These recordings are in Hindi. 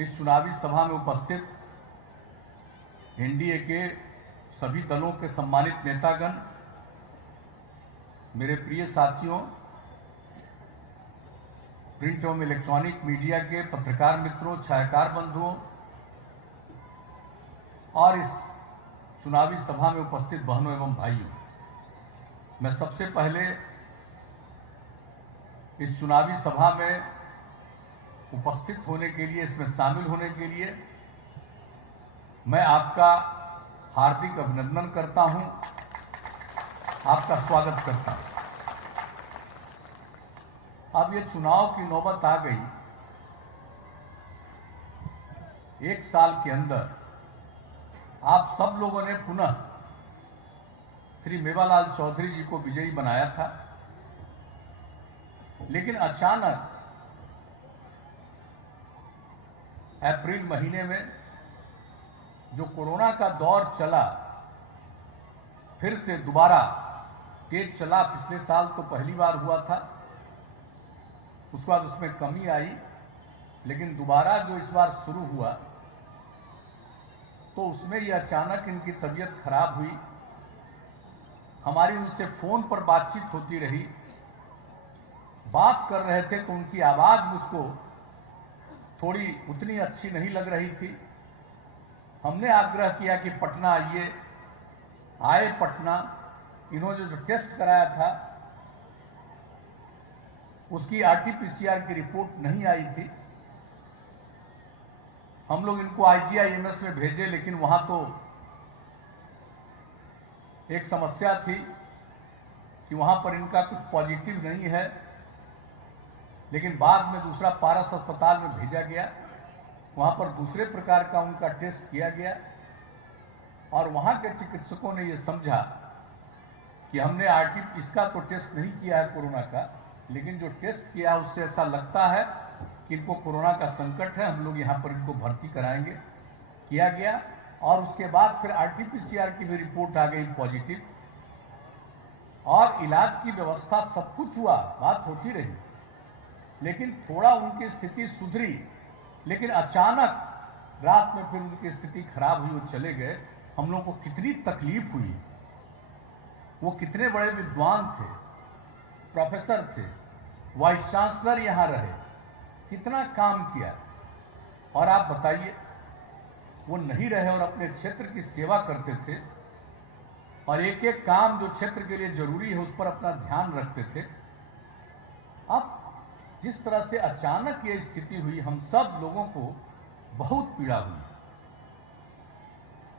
इस चुनावी सभा में उपस्थित एनडीए के सभी दलों के सम्मानित नेतागण, मेरे प्रिय साथियों, प्रिंट एवं इलेक्ट्रॉनिक मीडिया के पत्रकार मित्रों, छायाकार बंधुओं और इस चुनावी सभा में उपस्थित बहनों एवं भाइयों, मैं सबसे पहले इस चुनावी सभा में उपस्थित होने के लिए, इसमें शामिल होने के लिए मैं आपका हार्दिक अभिनंदन करता हूं, आपका स्वागत करता हूं। अब ये चुनाव की नौबत आ गई। एक साल के अंदर आप सब लोगों ने पुनः श्री मेवालाल चौधरी जी को विजयी बनाया था, लेकिन अचानक अप्रैल महीने में जो कोरोना का दौर चला, फिर से दोबारा तेज चला। पिछले साल तो पहली बार हुआ था, उसके बाद उसमें कमी आई, लेकिन दोबारा जो इस बार शुरू हुआ तो उसमें ये अचानक इनकी तबीयत खराब हुई। हमारी उनसे फोन पर बातचीत होती रही, बात कर रहे थे तो उनकी आवाज मुझको थोड़ी उतनी अच्छी नहीं लग रही थी। हमने आग्रह किया कि पटना आइए, आए पटना। इन्होंने जो टेस्ट कराया था उसकी आरटीपीसीआर की रिपोर्ट नहीं आई थी। हम लोग इनको आईजीआईएमएस में भेजे, लेकिन वहां तो एक समस्या थी कि वहां पर इनका कुछ पॉजिटिव नहीं है, लेकिन बाद में दूसरा पारस अस्पताल में भेजा गया। वहां पर दूसरे प्रकार का उनका टेस्ट किया गया और वहां के चिकित्सकों ने यह समझा कि हमने इसका तो टेस्ट नहीं किया है कोरोना का, लेकिन जो टेस्ट किया उससे ऐसा लगता है कि इनको कोरोना का संकट है, हम लोग यहां पर इनको भर्ती कराएंगे। किया गया और उसके बाद फिर आरटीपीसीआर की भी रिपोर्ट आ गई पॉजिटिव, और इलाज की व्यवस्था सब कुछ हुआ, बात होती रही, लेकिन थोड़ा उनकी स्थिति सुधरी। लेकिन अचानक रात में फिर उनकी स्थिति खराब हुई, वो चले गए। हम लोगों को कितनी तकलीफ हुई। वो कितने बड़े विद्वान थे, प्रोफेसर थे, वाइस चांसलर यहां रहे, कितना काम किया, और आप बताइए वो नहीं रहे और अपने क्षेत्र की सेवा करते थे और एक एक काम जो क्षेत्र के लिए जरूरी है उस पर अपना ध्यान रखते थे। अब जिस तरह से अचानक ये स्थिति हुई, हम सब लोगों को बहुत पीड़ा हुई।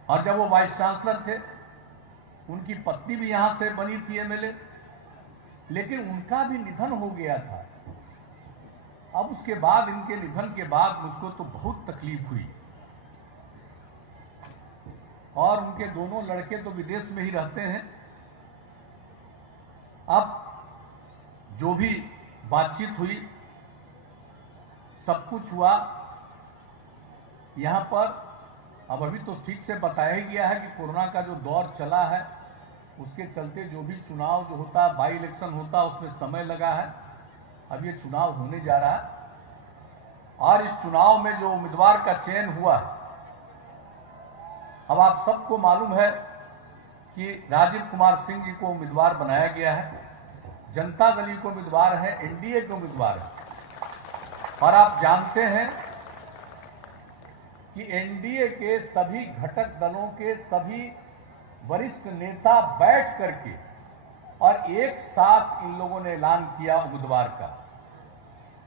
और जब वो वाइस चांसलर थे, उनकी पत्नी भी यहां से बनी थी एमएलए, लेकिन उनका भी निधन हो गया था। अब उसके बाद, इनके निधन के बाद मुझको तो बहुत तकलीफ हुई। और उनके दोनों लड़के तो विदेश में ही रहते हैं। अब जो भी बातचीत हुई, सब कुछ हुआ यहां पर। अब अभी तो ठीक से बताया ही गया है कि कोरोना का जो दौर चला है उसके चलते जो भी चुनाव जो होता है, बाई इलेक्शन होता है, उसमें समय लगा है। अब ये चुनाव होने जा रहा है और इस चुनाव में जो उम्मीदवार का चयन हुआ है, अब आप सबको मालूम है कि राजीव कुमार सिंह जी को उम्मीदवार बनाया गया है। जनता दल को उम्मीदवार है, एनडीए के उम्मीदवार है। और आप जानते हैं कि एनडीए के सभी घटक दलों के सभी वरिष्ठ नेता बैठ करके और एक साथ इन लोगों ने ऐलान किया उम्मीदवार का।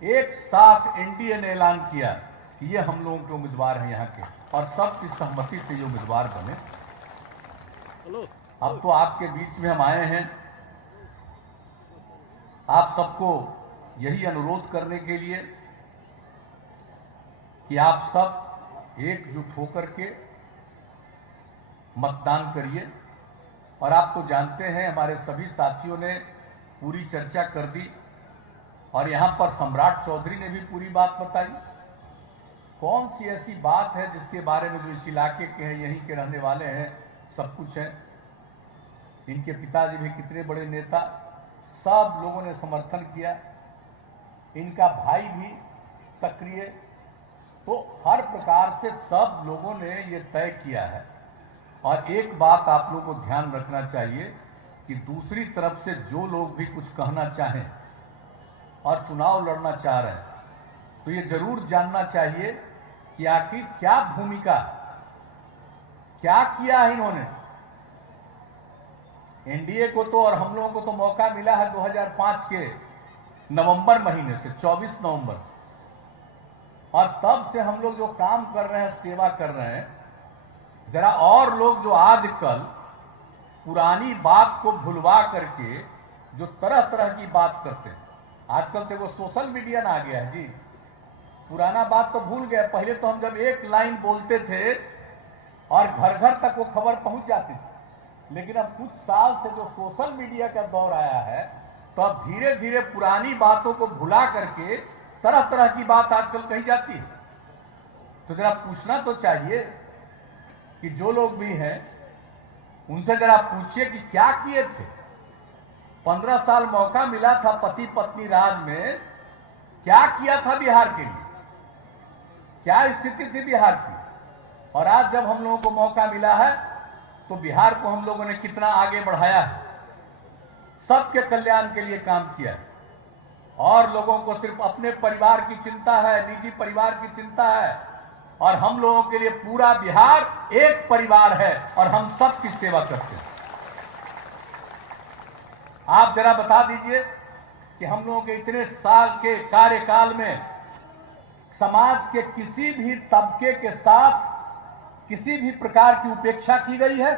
एक साथ एनडीए ने ऐलान किया कि ये हम लोगों के उम्मीदवार हैं यहाँ के, और सबकी सहमति से ये उम्मीदवार बने। अब तो आपके बीच में हम आए हैं आप सबको यही अनुरोध करने के लिए कि आप सब एकजुट होकर के मतदान करिए। और आप तो जानते हैं, हमारे सभी साथियों ने पूरी चर्चा कर दी और यहां पर सम्राट चौधरी ने भी पूरी बात बताई। कौन सी ऐसी बात है जिसके बारे में, जो इस इलाके के हैं, यहीं के रहने वाले हैं, सब कुछ है। इनके पिताजी भी कितने बड़े नेता, सब लोगों ने समर्थन किया। इनका भाई भी सक्रिय तो हर प्रकार से सब लोगों ने ये तय किया है। और एक बात आप लोगों को ध्यान रखना चाहिए कि दूसरी तरफ से जो लोग भी कुछ कहना चाहें और चुनाव लड़ना चाह रहे हैं, तो ये जरूर जानना चाहिए कि आखिर क्या भूमिका, क्या किया है इन्होंने। एनडीए को तो और हम लोगों को तो मौका मिला है 2005 के नवंबर महीने से, 24 नवंबर से, और तब से हम लोग जो काम कर रहे हैं, सेवा कर रहे हैं। जरा और लोग जो आजकल पुरानी बात को भुलवा करके जो तरह तरह की बात करते हैं, आजकल तो वो सोशल मीडिया ना आ गया है जी, पुराना बात तो भूल गए। पहले तो हम जब एक लाइन बोलते थे और घर घर तक वो खबर पहुंच जाती थी, लेकिन अब कुछ साल से जो सोशल मीडिया का दौर आया है, तो अब धीरे धीरे पुरानी बातों को भुला करके तरह तरह की बात आजकल कही जाती है। तो जरा पूछना तो चाहिए कि जो लोग भी हैं उनसे जरा पूछिए कि क्या किए थे। 15 साल मौका मिला था पति पत्नी राज में, क्या किया था बिहार के लिए, क्या स्थिति थी बिहार की। और आज जब हम लोगों को मौका मिला है तो बिहार को हम लोगों ने कितना आगे बढ़ाया है, सबके कल्याण के लिए काम किया है। और लोगों को सिर्फ अपने परिवार की चिंता है, निजी परिवार की चिंता है, और हम लोगों के लिए पूरा बिहार एक परिवार है और हम सबकी सेवा करते हैं। आप जरा बता दीजिए कि हम लोगों के इतने साल के कार्यकाल में समाज के किसी भी तबके के साथ किसी भी प्रकार की उपेक्षा की गई है?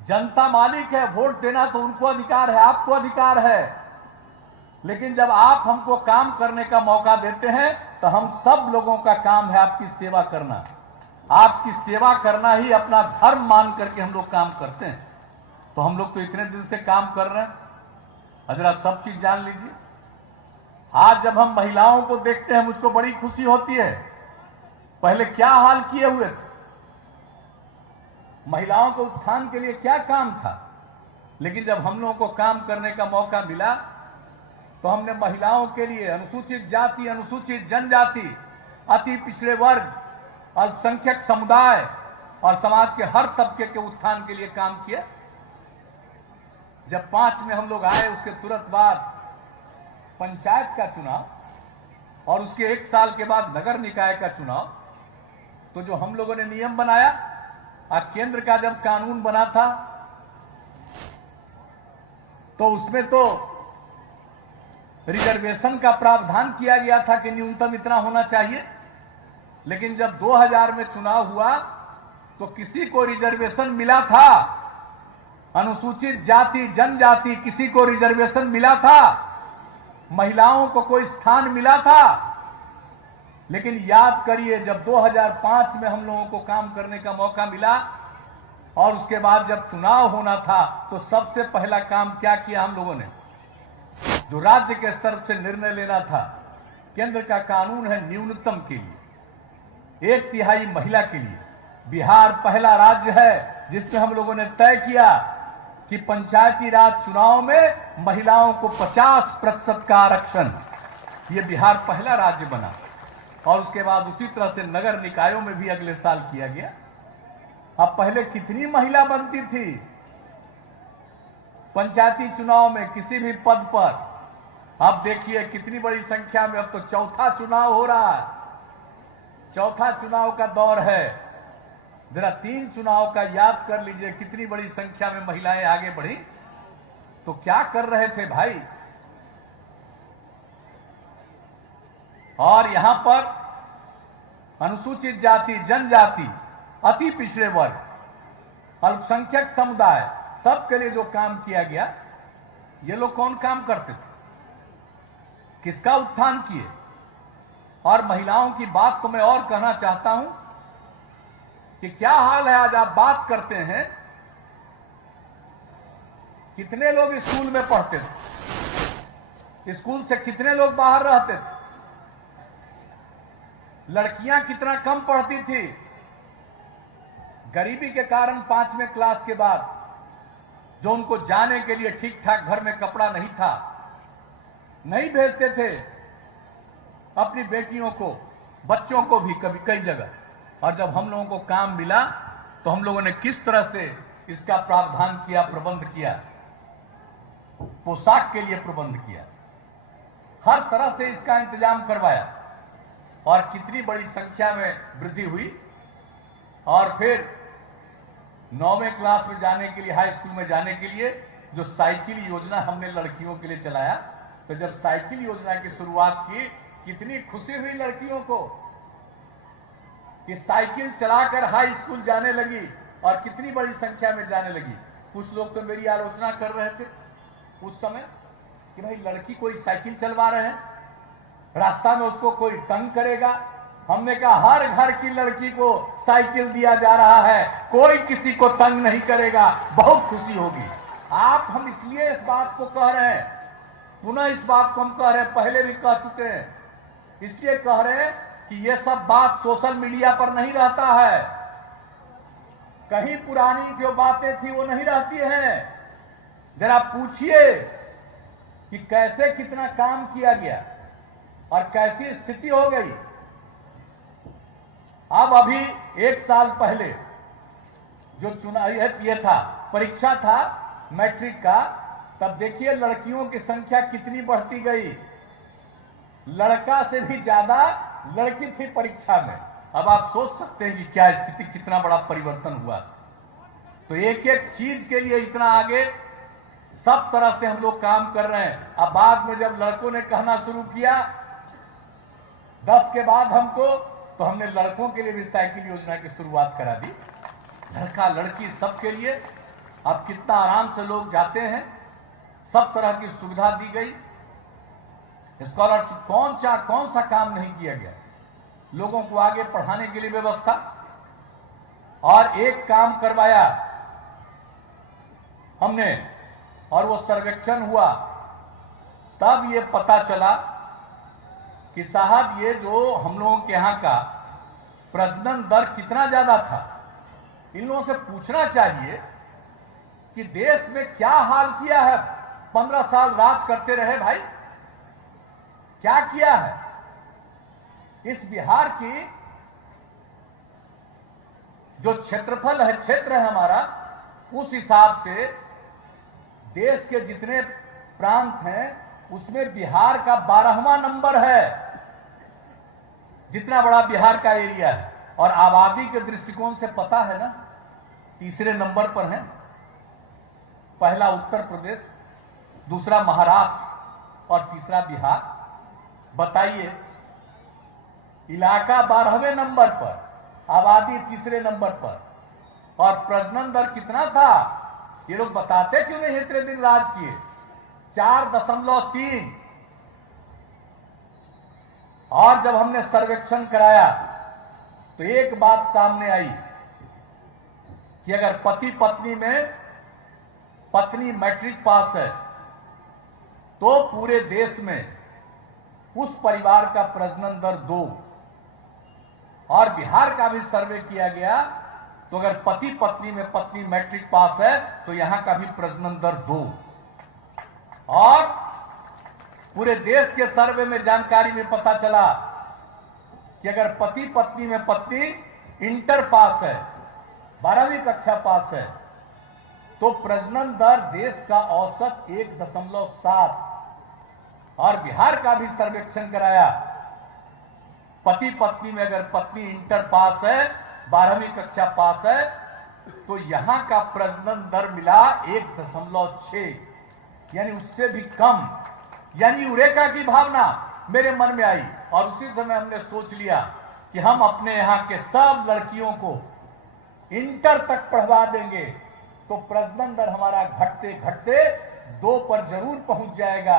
जनता मालिक है, वोट देना तो उनको अधिकार है, आपको अधिकार है, लेकिन जब आप हमको काम करने का मौका देते हैं तो हम सब लोगों का काम है आपकी सेवा करना। आपकी सेवा करना ही अपना धर्म मान करके हम लोग काम करते हैं। तो हम लोग तो इतने दिन से काम कर रहे हैं, जरा सब चीज जान लीजिए। आज जब हम महिलाओं को देखते हैं मुझको बड़ी खुशी होती है। पहले क्या हाल किए हुए थे, महिलाओं के उत्थान के लिए क्या काम था, लेकिन जब हम लोगों को काम करने का मौका मिला तो हमने महिलाओं के लिए, अनुसूचित जाति, अनुसूचित जनजाति, अति पिछड़े वर्ग, अल्पसंख्यक समुदाय और समाज के हर तबके के उत्थान के लिए काम किया। जब 5 में हम लोग आए, उसके तुरंत बाद पंचायत का चुनाव और उसके 1 साल के बाद नगर निकाय का चुनाव, तो जो हम लोगों ने नियम बनाया और केंद्र का जब कानून बना था तो उसमें तो रिजर्वेशन का प्रावधान किया गया था कि न्यूनतम इतना होना चाहिए, लेकिन जब 2000 में चुनाव हुआ तो किसी को रिजर्वेशन मिला था, अनुसूचित जाति जनजाति किसी को रिजर्वेशन मिला था, महिलाओं को कोई स्थान मिला था। लेकिन याद करिए, जब 2005 में हम लोगों को काम करने का मौका मिला और उसके बाद जब चुनाव होना था तो सबसे पहला काम क्या किया हम लोगों ने, जो राज्य के स्तर से निर्णय लेना था। केंद्र का कानून है न्यूनतम के लिए 1/3 महिला के लिए। बिहार पहला राज्य है जिसमें हम लोगों ने तय किया कि पंचायती राज चुनाव में महिलाओं को 50% का आरक्षण, ये बिहार पहला राज्य बना। और उसके बाद उसी तरह से नगर निकायों में भी अगले साल किया गया। अब पहले कितनी महिला बनती थी पंचायती चुनाव में किसी भी पद पर, अब देखिए कितनी बड़ी संख्या में। अब तो चौथा चुनाव हो रहा है, चौथा चुनाव का दौर है। जरा 3 चुनाव का याद कर लीजिए, कितनी बड़ी संख्या में महिलाएं आगे बढ़ी। तो क्या कर रहे थे भाई। और यहां पर अनुसूचित जाति जनजाति, अति पिछड़े वर्ग, अल्पसंख्यक समुदाय, सबके लिए जो काम किया गया, ये लोग कौन काम करते थे, किसका उत्थान किए। और महिलाओं की बात तो मैं और कहना चाहता हूं कि क्या हाल है। आज आप बात करते हैं, कितने लोग स्कूल में पढ़ते थे, स्कूल से कितने लोग बाहर रहते थे, लड़कियां कितना कम पढ़ती थी। गरीबी के कारण 5वें क्लास के बाद जो उनको जाने के लिए ठीक ठाक घर में कपड़ा नहीं था, नहीं भेजते थे, अपनी बेटियों को, बच्चों को भी कभी कई जगह। और जब हम लोगों को काम मिला तो हम लोगों ने किस तरह से इसका प्रावधान किया, प्रबंध किया, पोशाक के लिए प्रबंध किया, हर तरह से इसका इंतजाम करवाया और कितनी बड़ी संख्या में वृद्धि हुई। और फिर 9वें क्लास में जाने के लिए, हाई स्कूल में जाने के लिए जो साइकिल योजना हमने लड़कियों के लिए चलाया, तो जब साइकिल योजना की शुरुआत की, कितनी खुशी हुई लड़कियों को कि साइकिल चलाकर हाई स्कूल जाने लगी और कितनी बड़ी संख्या में जाने लगी। कुछ लोग तो मेरी आलोचना कर रहे थे उस समय कि भाई लड़की कोई साइकिल चलवा रहे हैं, रास्ता में उसको कोई तंग करेगा। हमने कहा हर घर की लड़की को साइकिल दिया जा रहा है, कोई किसी को तंग नहीं करेगा, बहुत खुशी होगी। आप हम इसलिए इस बात को कह रहे हैं, पुनः इस बात को हम कह रहे हैं, पहले भी कह चुके हैं, इसलिए कह रहे हैं कि ये सब बात सोशल मीडिया पर नहीं रहता है, कहीं पुरानी जो बातें थी वो नहीं रहती हैं। जरा पूछिए कि कैसे कितना काम किया गया और कैसी स्थिति हो गई। अब अभी 1 साल पहले जो चुनाव ये था, परीक्षा था मैट्रिक का, तब देखिए लड़कियों की संख्या कितनी बढ़ती गई, लड़का से भी ज्यादा लड़की थी परीक्षा में। अब आप सोच सकते हैं कि क्या स्थिति, कितना बड़ा परिवर्तन हुआ। तो एक एक चीज के लिए इतना आगे सब तरह से हम लोग काम कर रहे हैं। अब बाद में जब लड़कों ने कहना शुरू किया 10 के बाद हमको, तो हमने लड़कों के लिए भी साइकिल योजना की शुरुआत करा दी, लड़का लड़की सबके लिए। अब कितना आराम से लोग जाते हैं, सब तरह की सुविधा दी गई, स्कॉलरशिप, कौन सा काम नहीं किया गया, लोगों को आगे पढ़ाने के लिए व्यवस्था। और एक काम करवाया हमने, और वो सर्वेक्षण हुआ, तब ये पता चला कि साहब ये जो हम लोगों के यहां का प्रजनन दर कितना ज्यादा था। इन लोगों से पूछना चाहिए कि देश में क्या हाल किया है, 15 साल राज करते रहे भाई, क्या किया है। इस बिहार की जो क्षेत्रफल है, क्षेत्र है हमारा, उस हिसाब से देश के जितने प्रांत हैं उसमें बिहार का 12वां नंबर है, जितना बड़ा बिहार का एरिया है। और आबादी के दृष्टिकोण से पता है ना, तीसरे नंबर पर है, पहला उत्तर प्रदेश, दूसरा महाराष्ट्र और तीसरा बिहार। बताइए, इलाका 12वें नंबर पर, आबादी तीसरे नंबर पर, और प्रजनन दर कितना था ये लोग बताते क्यों नहीं इतने दिन राज किए, 4.3। और जब हमने सर्वेक्षण कराया तो एक बात सामने आई कि अगर पति पत्नी में पत्नी मैट्रिक पास है तो पूरे देश में उस परिवार का प्रजनन दर 2। और बिहार का भी सर्वे किया गया तो अगर पति पत्नी में पत्नी मैट्रिक पास है तो यहां का भी प्रजनन दर 2। और पूरे देश के सर्वे में जानकारी में पता चला कि अगर पति पत्नी में पत्नी इंटर पास है, 12वीं कक्षा पास है, तो प्रजनन दर देश का औसत 1.7। और बिहार का भी सर्वेक्षण कराया, पति पत्नी में अगर पत्नी इंटर पास है, 12वीं कक्षा पास है, तो यहां का प्रजनन दर मिला 1.6, यानी उससे भी कम। यानी यूरेका की भावना मेरे मन में आई और उसी समय हमने सोच लिया कि हम अपने यहां के सब लड़कियों को इंटर तक पढ़वा देंगे तो प्रजनन दर हमारा घटते घटते 2 पर जरूर पहुंच जाएगा।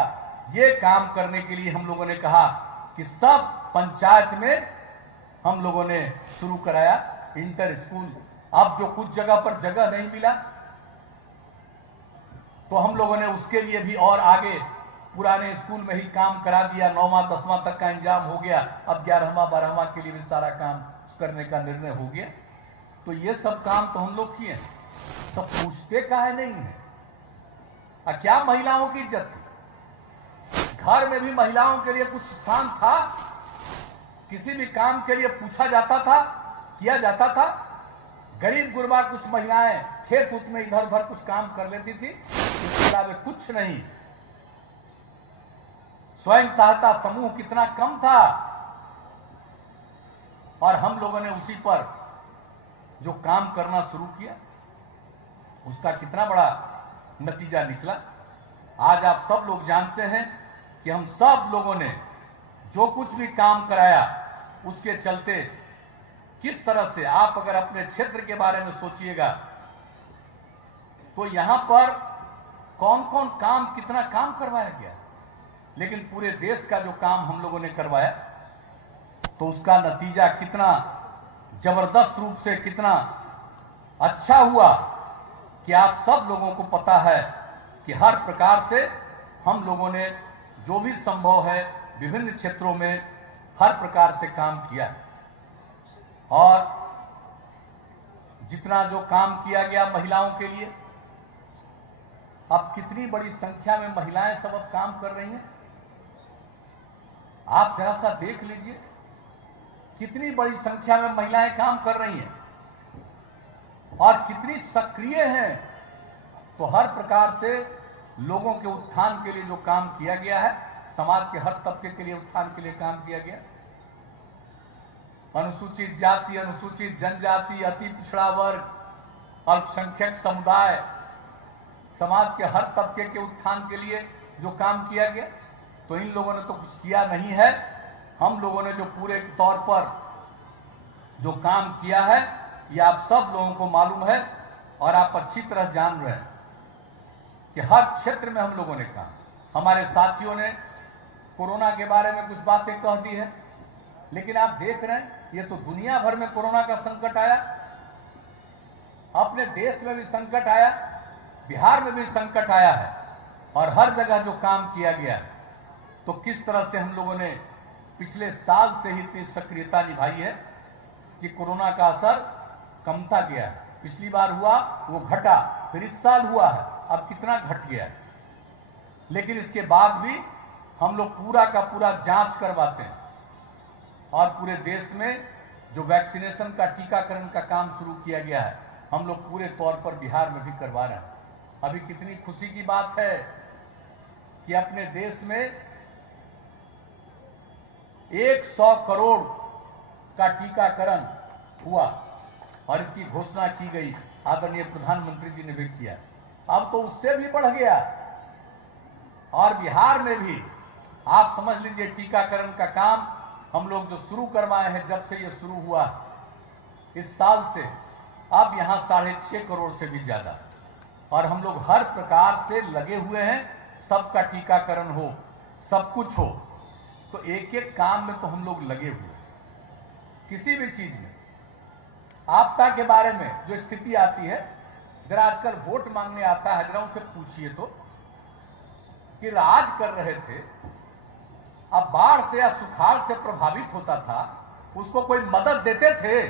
ये काम करने के लिए हम लोगों ने कहा कि सब पंचायत में हम लोगों ने शुरू कराया इंटर स्कूल। अब जो कुछ जगह पर जगह नहीं मिला तो हम लोगों ने उसके लिए भी और आगे पुराने स्कूल में ही काम करा दिया, 9वां 10वां तक का इंतजाम हो गया। अब 11वां 12वां के लिए भी सारा काम करने का निर्णय हो गया। तो ये सब काम तो हम लोग किए, तो पूछते काहे नहीं है। क्या महिलाओं की इज्जत थी, घर में भी महिलाओं के लिए कुछ स्थान था, किसी भी काम के लिए पूछा जाता था, किया जाता था। गरीब गुरबा कुछ महिलाएं खेत उत में इधर उधर कुछ काम कर लेती थी, इसके अलावा कुछ नहीं। स्वयं सहायता समूह कितना कम था और हम लोगों ने उसी पर जो काम करना शुरू किया, उसका कितना बड़ा नतीजा निकला। आज आप सब लोग जानते हैं कि हम सब लोगों ने जो कुछ भी काम कराया, उसके चलते किस तरह से, आप अगर अपने क्षेत्र के बारे में सोचिएगा तो यहां पर कौन कौन काम, कितना काम करवाया गया, लेकिन पूरे देश का जो काम हम लोगों ने करवाया तो उसका नतीजा कितना जबरदस्त रूप से, कितना अच्छा हुआ कि आप सब लोगों को पता है कि हर प्रकार से हम लोगों ने जो भी संभव है विभिन्न क्षेत्रों में हर प्रकार से काम किया और जितना जो काम किया गया महिलाओं के लिए, अब कितनी बड़ी संख्या में महिलाएं सब अब काम कर रही हैं। आप जरा सा देख लीजिए कितनी बड़ी संख्या में महिलाएं काम कर रही हैं और कितनी सक्रिय हैं। तो हर प्रकार से लोगों के उत्थान के लिए जो काम किया गया है, समाज के हर तबके के लिए उत्थान के लिए काम किया गया। अनुसूचित जाति, अनुसूचित जनजाति, अति पिछड़ा वर्ग, अल्पसंख्यक समुदाय, समाज के हर तबके के उत्थान के लिए जो काम किया गया, तो इन लोगों ने तो कुछ किया नहीं है। हम लोगों ने जो पूरे तौर पर जो काम किया है, ये आप सब लोगों को मालूम है और आप अच्छी तरह जान रहे हैं कि हर क्षेत्र में हम लोगों ने काम। हमारे साथियों ने कोरोना के बारे में कुछ बातें कह दी है, लेकिन आप देख रहे हैं ये तो दुनिया भर में कोरोना का संकट आया, अपने देश में भी संकट आया, बिहार में भी संकट आया है और हर जगह जो काम किया गया, तो किस तरह से हम लोगों ने पिछले साल से ही इतनी सक्रियता निभाई है कि कोरोना का असर कमता गया है। पिछली बार हुआ वो घटा, फिर इस साल हुआ है, अब कितना घट गया है। लेकिन इसके बाद भी हम लोग पूरा का पूरा जांच करवाते हैं और पूरे देश में जो वैक्सीनेशन का, टीकाकरण का काम शुरू किया गया है, हम लोग पूरे तौर पर बिहार में भी करवा रहे हैं। अभी कितनी खुशी की बात है कि अपने देश में 100 करोड़ का टीकाकरण हुआ और इसकी घोषणा की गई, आदरणीय प्रधानमंत्री जी ने भी किया। अब तो उससे भी बढ़ गया और बिहार में भी आप समझ लीजिए टीकाकरण का काम हम लोग जो शुरू करवाए हैं, जब से ये शुरू हुआ इस साल से, अब यहां 6.5 करोड़ से भी ज्यादा, और हम लोग हर प्रकार से लगे हुए हैं, सबका टीकाकरण हो, सब कुछ हो। तो एक एक काम में तो हम लोग लगे हुए। किसी भी चीज में आपदा के बारे में जो स्थिति आती है, जरा आजकल वोट मांगने आता है, जरा उनसे पूछिए तो कि राज कर रहे थे, अब बाढ़ से या सुखाड़ से प्रभावित होता था, उसको कोई मदद देते थे,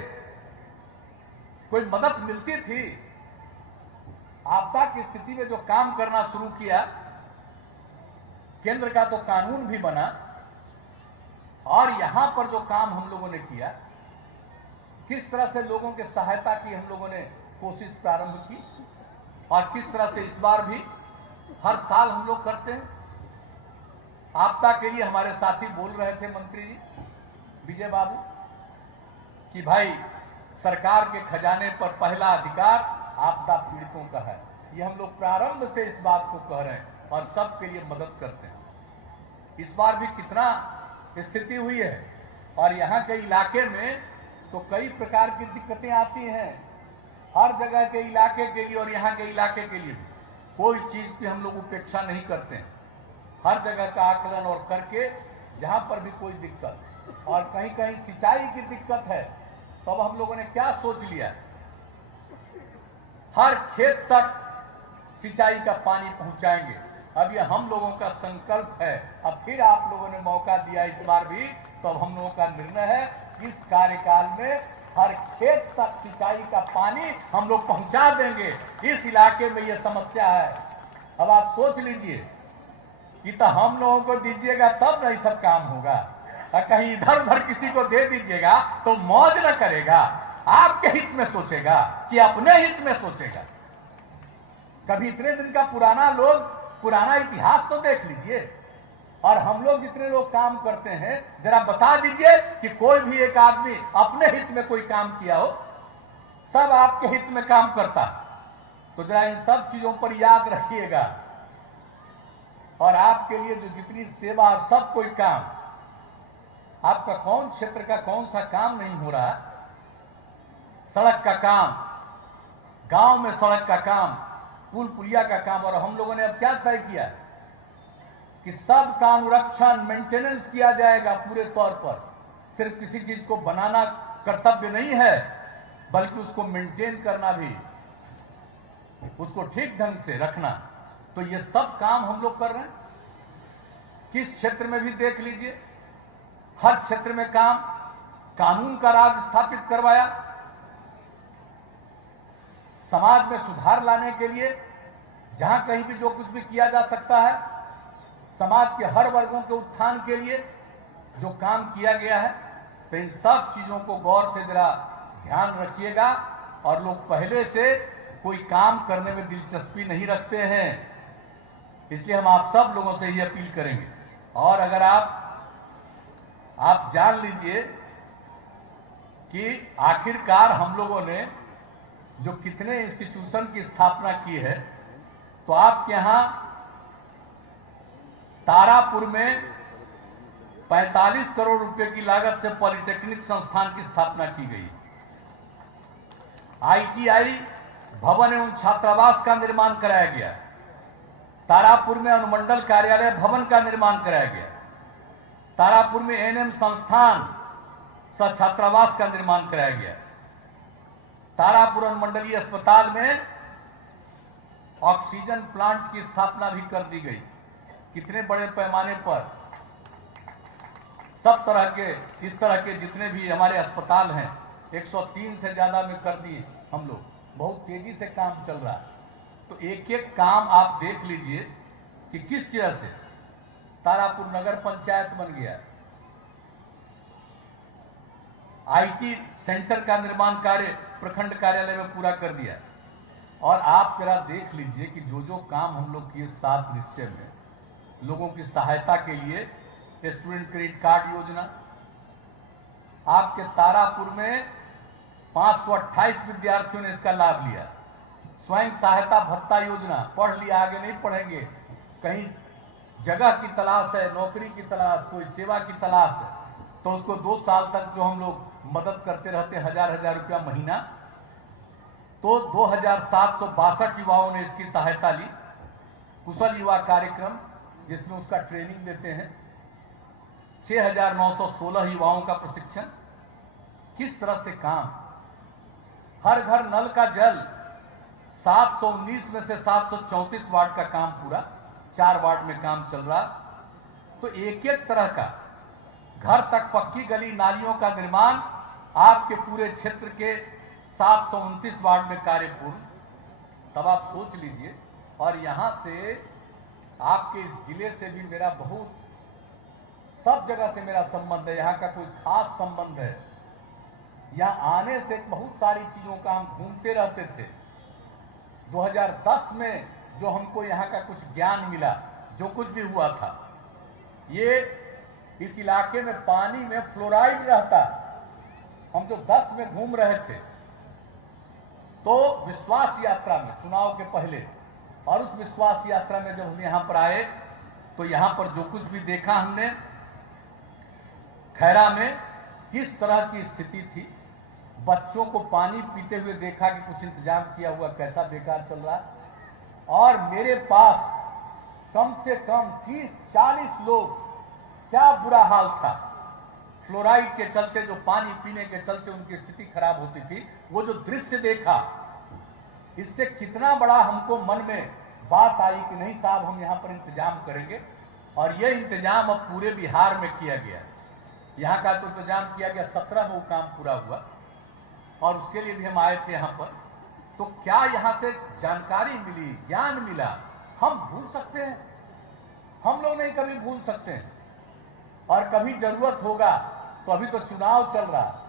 कोई मदद मिलती थी। आपदा की स्थिति में जो काम करना शुरू किया, केंद्र का तो कानून भी बना और यहां पर जो काम हम लोगों ने किया, किस तरह से लोगों की सहायता की हम लोगों ने कोशिश प्रारंभ की और किस तरह से इस बार भी हर साल हम लोग करते हैं। आपदा के लिए हमारे साथी बोल रहे थे मंत्री जी विजय बाबू कि भाई सरकार के खजाने पर पहला अधिकार आपदा पीड़ितों का है। ये हम लोग प्रारंभ से इस बात को कह रहे हैं और सबके लिए मदद करते हैं। इस बार भी कितना स्थिति हुई है और यहाँ के इलाके में तो कई प्रकार की दिक्कतें आती हैं, हर जगह के इलाके के लिए और यहाँ के इलाके के लिए भी। कोई चीज की हम लोग उपेक्षा नहीं करते हैं, हर जगह का आकलन और करके जहां पर भी कोई दिक्कत, और कहीं कहीं सिंचाई की दिक्कत है, तो अब हम लोगों ने क्या सोच लिया, हर खेत तक सिंचाई का पानी पहुंचाएंगे। अब ये हम लोगों का संकल्प है। अब फिर आप लोगों ने मौका दिया इस बार भी, तो अब हम लोगों का निर्णय है इस कार्यकाल में हर खेत तक सिंचाई का पानी हम लोग पहुंचा देंगे। इस इलाके में ये समस्या है। अब आप सोच लीजिए कि तो हम लोगों को दीजिएगा तब नहीं सब काम होगा। और कहीं इधर उधर किसी को दे दीजिएगा तो मौज न करेगा, आपके हित में सोचेगा कि अपने हित में सोचेगा। कभी इतने दिन का पुराना इतिहास तो देख लीजिए। और हम लोग जितने लोग काम करते हैं, जरा बता दीजिए कि कोई भी एक आदमी अपने हित में कोई काम किया हो? सब आपके हित में काम करता। तो जरा इन सब चीजों पर याद रखिएगा। और आपके लिए जो जितनी सेवा, सब कोई काम, आपका कौन क्षेत्र का कौन सा काम नहीं हो रहा? सड़क का काम, गांव में सड़क का काम, पुल पुलिया का काम। और हम लोगों ने अब क्या तय किया कि सबका अनुरक्षण, मेंटेनेंस किया जाएगा पूरे तौर पर। सिर्फ किसी चीज को बनाना कर्तव्य नहीं है, बल्कि उसको मेंटेन करना भी, उसको ठीक ढंग से रखना। तो ये सब काम हम लोग कर रहे हैं। किस क्षेत्र में भी देख लीजिए, हर क्षेत्र में काम, कानून का राज स्थापित करवाया। समाज में सुधार लाने के लिए जहां कहीं भी जो कुछ भी किया जा सकता है, समाज के हर वर्गों के उत्थान के लिए जो काम किया गया है, तो इन सब चीजों को गौर से जरा ध्यान रखिएगा। और लोग पहले से कोई काम करने में दिलचस्पी नहीं रखते हैं, इसलिए हम आप सब लोगों से ये अपील करेंगे। और अगर आप जान लीजिए कि आखिरकार हम लोगों ने जो कितने इंस्टीट्यूशन की स्थापना की है, तो आपके यहां तारापुर में 45 करोड़ रुपए की लागत से पॉलिटेक्निक संस्थान की स्थापना की गई। ITI भवन एवं छात्रावास का निर्माण कराया गया। तारापुर में अनुमंडल कार्यालय भवन का निर्माण कराया गया। तारापुर में ANM संस्थान सह छात्रावास का निर्माण कराया गया। तारापुर अनुमंडलीय अस्पताल में ऑक्सीजन प्लांट की स्थापना भी कर दी गई। कितने बड़े पैमाने पर सब तरह के, इस तरह के जितने भी हमारे अस्पताल हैं, 103 से ज्यादा में कर दिए हम लोग। बहुत तेजी से काम चल रहा है। तो एक एक काम आप देख लीजिए कि किस तरह से तारापुर नगर पंचायत बन गया। IT सेंटर का निर्माण कार्य प्रखंड कार्यालय में पूरा कर दिया। और आप जरा देख लीजिए कि जो जो काम हम लोग किए 7 निश्चय में, लोगों की सहायता के लिए स्टूडेंट क्रेडिट कार्ड योजना, आपके तारापुर में 528 विद्यार्थियों ने इसका लाभ लिया। स्वयं सहायता भत्ता योजना, पढ़ लिया आगे नहीं पढ़ेंगे, कहीं जगह की तलाश है, नौकरी की तलाश, कोई सेवा की तलाश है, तो उसको 2 साल तक जो हम लोग मदद करते रहते, 1000 रुपया महीना, तो 2762 युवाओं ने इसकी सहायता ली। कुशल युवा कार्यक्रम जिसमें उसका ट्रेनिंग देते हैं, 6916 युवाओं का प्रशिक्षण। किस तरह से काम, हर घर नल का जल, 719 में से 734 वार्ड का काम पूरा, 4 वार्ड में काम चल रहा। तो एक एक तरह का घर तक पक्की गली नालियों का निर्माण आपके पूरे क्षेत्र के 729 वार्ड में कार्य पूर्ण। तब आप सोच लीजिए। और यहां से आपके इस जिले से भी मेरा बहुत, सब जगह से मेरा संबंध है, यहाँ का कोई खास संबंध है। यहाँ आने से बहुत सारी चीजों का हम घूमते रहते थे। 2010 में जो हमको यहाँ का कुछ ज्ञान मिला, जो कुछ भी हुआ था, ये इस इलाके में पानी में फ्लोराइड रहता। हम जो 10 में घूम रहे थे, तो विश्वास यात्रा में, चुनाव के पहले, और उस विश्वास यात्रा में जब हम यहाँ पर आए, तो यहाँ पर जो कुछ भी देखा हमने, खैरा में किस तरह की स्थिति थी, बच्चों को पानी पीते हुए देखा कि कुछ इंतजाम किया हुआ कैसा बेकार चल रहा। और मेरे पास कम से कम 30-40 लोग, क्या बुरा हाल था, फ्लोराइड के चलते, जो पानी पीने के चलते उनकी स्थिति खराब होती थी। वो जो दृश्य देखा, इससे कितना बड़ा हमको मन में बात आई कि नहीं साहब, हम यहाँ पर इंतजाम करेंगे। और ये इंतजाम अब पूरे बिहार में किया गया। यहाँ का तो इंतजाम किया गया, 17 में वो काम पूरा हुआ, और उसके लिए भी हम आए थे यहाँ पर। तो क्या यहाँ से जानकारी मिली, ज्ञान मिला, हम भूल सकते हैं? हम लोग नहीं कभी भूल सकते हैं। और कभी जरूरत होगा तो अभी तो चुनाव चल रहा,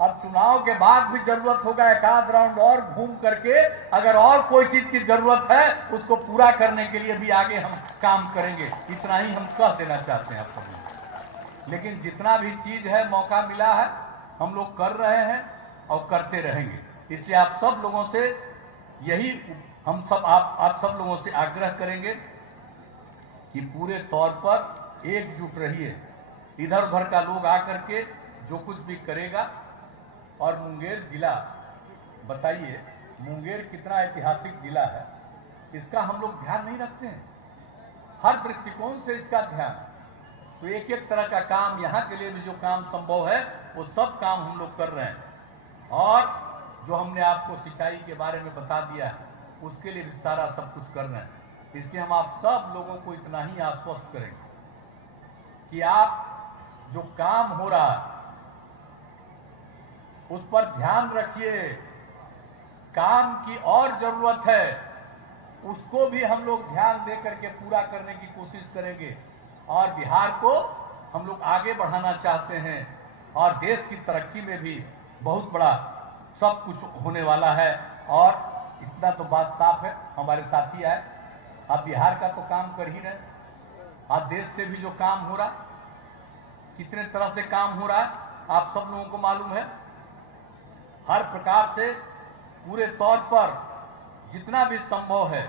अब चुनाव के बाद भी जरूरत होगा एक आध राउंड और घूम करके अगर और कोई चीज की जरूरत है उसको पूरा करने के लिए भी आगे हम काम करेंगे। इतना ही हम कह देना चाहते हैं आपको। लेकिन जितना भी चीज है मौका मिला है हम लोग कर रहे हैं और करते रहेंगे। इसलिए आप सब लोगों से यही हम सब आप सब लोगों से आग्रह करेंगे कि पूरे तौर पर एकजुट रहिए। इधर उधर का लोग आकर के जो कुछ भी करेगा। और मुंगेर जिला, बताइए मुंगेर कितना ऐतिहासिक जिला है, इसका हम लोग ध्यान नहीं रखते हैं। हर दृष्टिकोण से इसका ध्यान, तो एक एक तरह का काम यहाँ के लिए भी जो काम संभव है वो सब काम हम लोग कर रहे हैं। और जो हमने आपको सिंचाई के बारे में बता दिया है उसके लिए भी सारा सब कुछ कर रहे हैं। इसलिए हम आप सब लोगों को इतना ही आश्वस्त करेंगे कि आप जो काम हो रहा है उस पर ध्यान रखिए। काम की और जरूरत है, उसको भी हम लोग ध्यान दे करके पूरा करने की कोशिश करेंगे। और बिहार को हम लोग आगे बढ़ाना चाहते हैं और देश की तरक्की में भी बहुत बड़ा सब कुछ होने वाला है। और इतना तो बात साफ है, हमारे साथी आए, आप बिहार का तो काम कर ही रहे, आप देश से भी जो काम हो रहा, कितने तरह से काम हो रहा है आप सब लोगों को मालूम है। हर प्रकार से पूरे तौर पर जितना भी संभव है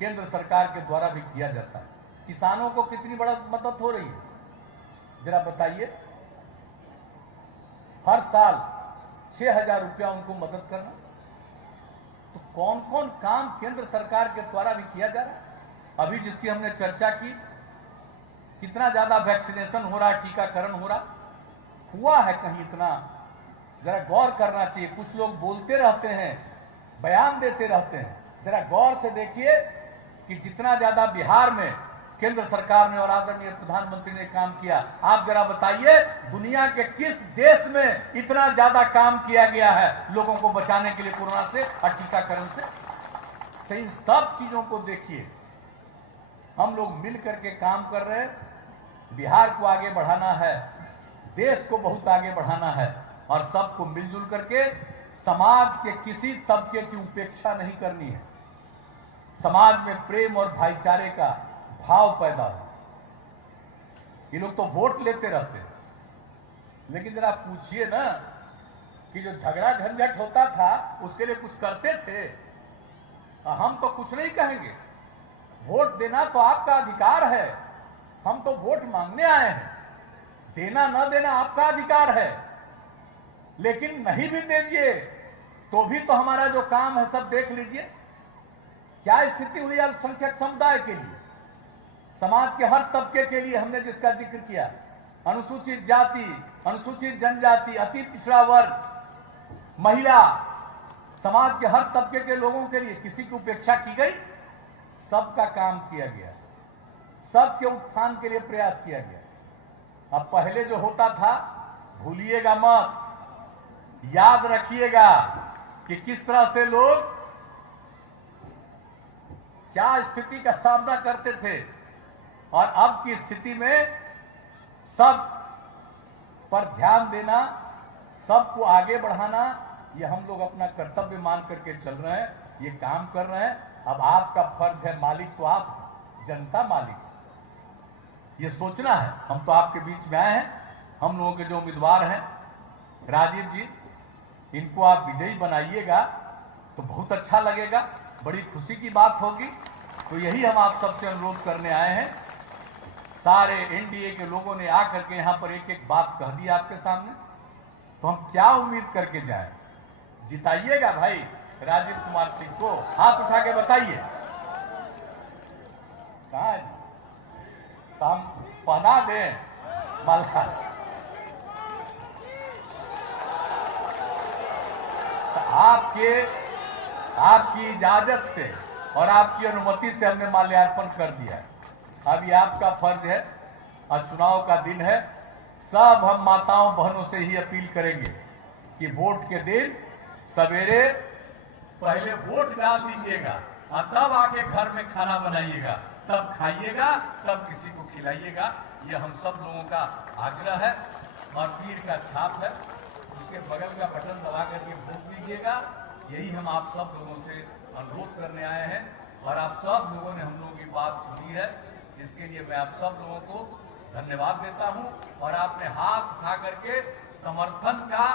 केंद्र सरकार के द्वारा भी किया जाता है। किसानों को कितनी बड़ा मदद हो रही है जरा बताइए। हर साल 6,000 रुपया उनको मदद करना। तो कौन कौन काम केंद्र सरकार के द्वारा भी किया जा रहा है। अभी जिसकी हमने चर्चा की, कितना ज्यादा वैक्सीनेशन हो रहा है, टीकाकरण हो रहा हुआ है कहीं इतना, जरा गौर करना चाहिए। कुछ लोग बोलते रहते हैं, बयान देते रहते हैं, जरा गौर से देखिए कि जितना ज्यादा बिहार में केंद्र सरकार ने और आदरणीय प्रधानमंत्री ने काम किया। आप जरा बताइए दुनिया के किस देश में इतना ज्यादा काम किया गया है लोगों को बचाने के लिए कोरोना से और टीकाकरण से। तो इन सब चीजों को देखिए, हम लोग मिल करके काम कर रहे हैं। बिहार को आगे बढ़ाना है, देश को बहुत आगे बढ़ाना है और सबको मिलजुल करके समाज के किसी तबके की उपेक्षा नहीं करनी है। समाज में प्रेम और भाईचारे का भाव पैदा हो। ये लोग तो वोट लेते रहते हैं, लेकिन जरा पूछिए ना कि जो झगड़ा झंझट होता था उसके लिए कुछ करते थे। हम तो कुछ नहीं कहेंगे, वोट देना तो आपका अधिकार है, हम तो वोट मांगने आए हैं, देना न देना आपका अधिकार है। लेकिन नहीं भी दीजिए तो भी तो हमारा जो काम है सब देख लीजिए क्या स्थिति हुई अल्पसंख्यक समुदाय के लिए, समाज के हर तबके के लिए। हमने जिसका जिक्र किया, अनुसूचित जाति, अनुसूचित जनजाति, अति पिछड़ा वर्ग, महिला, समाज के हर तबके के लोगों के लिए किसी की उपेक्षा की गई। सबका काम किया गया, सबके उत्थान के लिए प्रयास किया गया। अब पहले जो होता था भूलिएगा मत, याद रखिएगा कि किस तरह से लोग क्या स्थिति का सामना करते थे। और अब की स्थिति में सब पर ध्यान देना, सबको आगे बढ़ाना, ये हम लोग अपना कर्तव्य मान करके चल रहे हैं, ये काम कर रहे हैं। अब आपका फर्ज है, मालिक तो आप, जनता मालिक। ये सोचना है, हम तो आपके बीच में आए हैं। हम लोगों के जो उम्मीदवार हैं राजीव जी, इनको आप विजयी बनाइएगा तो बहुत अच्छा लगेगा, बड़ी खुशी की बात होगी। तो यही हम आप सबसे अनुरोध करने आए हैं। सारे एनडीए के लोगों ने आकर के यहां पर एक एक बात कह दी आपके सामने, तो हम क्या उम्मीद करके जाएं। जिताइएगा भाई राजीव कुमार सिंह को, हाथ उठा के बताइए। कहां है? तो हम पहना दें माला। आपकी इजाजत से और आपकी अनुमति से हमने माल्यार्पण कर दिया है। अब ये आपका फर्ज है और चुनाव का दिन है। सब हम माताओं बहनों से ही अपील करेंगे कि वोट के दिन सवेरे पहले वोट डाल दीजिएगा और तब आके घर में खाना बनाइएगा। तब खाइएगा, तब किसी को खिलाइएगा। ये हम सब लोगों का आग्रह है और तीर का छाप है, उसके बगल का बटन दबा करके वोट दीजिएगा। यही हम आप सब लोगों से अनुरोध करने आए हैं और आप सब लोगों ने हम लोगों की बात सुनी है। इसके लिए मैं आप सब लोगों को धन्यवाद देता हूं और आपने हाथ उठा करके समर्थन का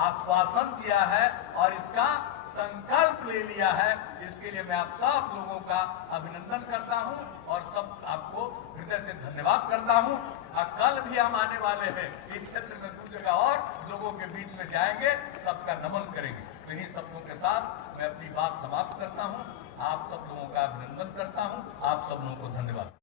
आश्वासन दिया है और इसका संकल्प ले लिया है। इसके लिए मैं आप सब लोगों का अभिनंदन करता हूं और सब आपको हृदय से धन्यवाद करता हूं। और कल भी हम आने वाले हैं इस क्षेत्र में 2 जगह और लोगों के बीच में जाएंगे, सबका नमन करेंगे। तो इन्हीं शब्दों के साथ मैं अपनी बात समाप्त करता हूं। आप सब लोगों का अभिनंदन करता हूं। आप सब लोगों को धन्यवाद।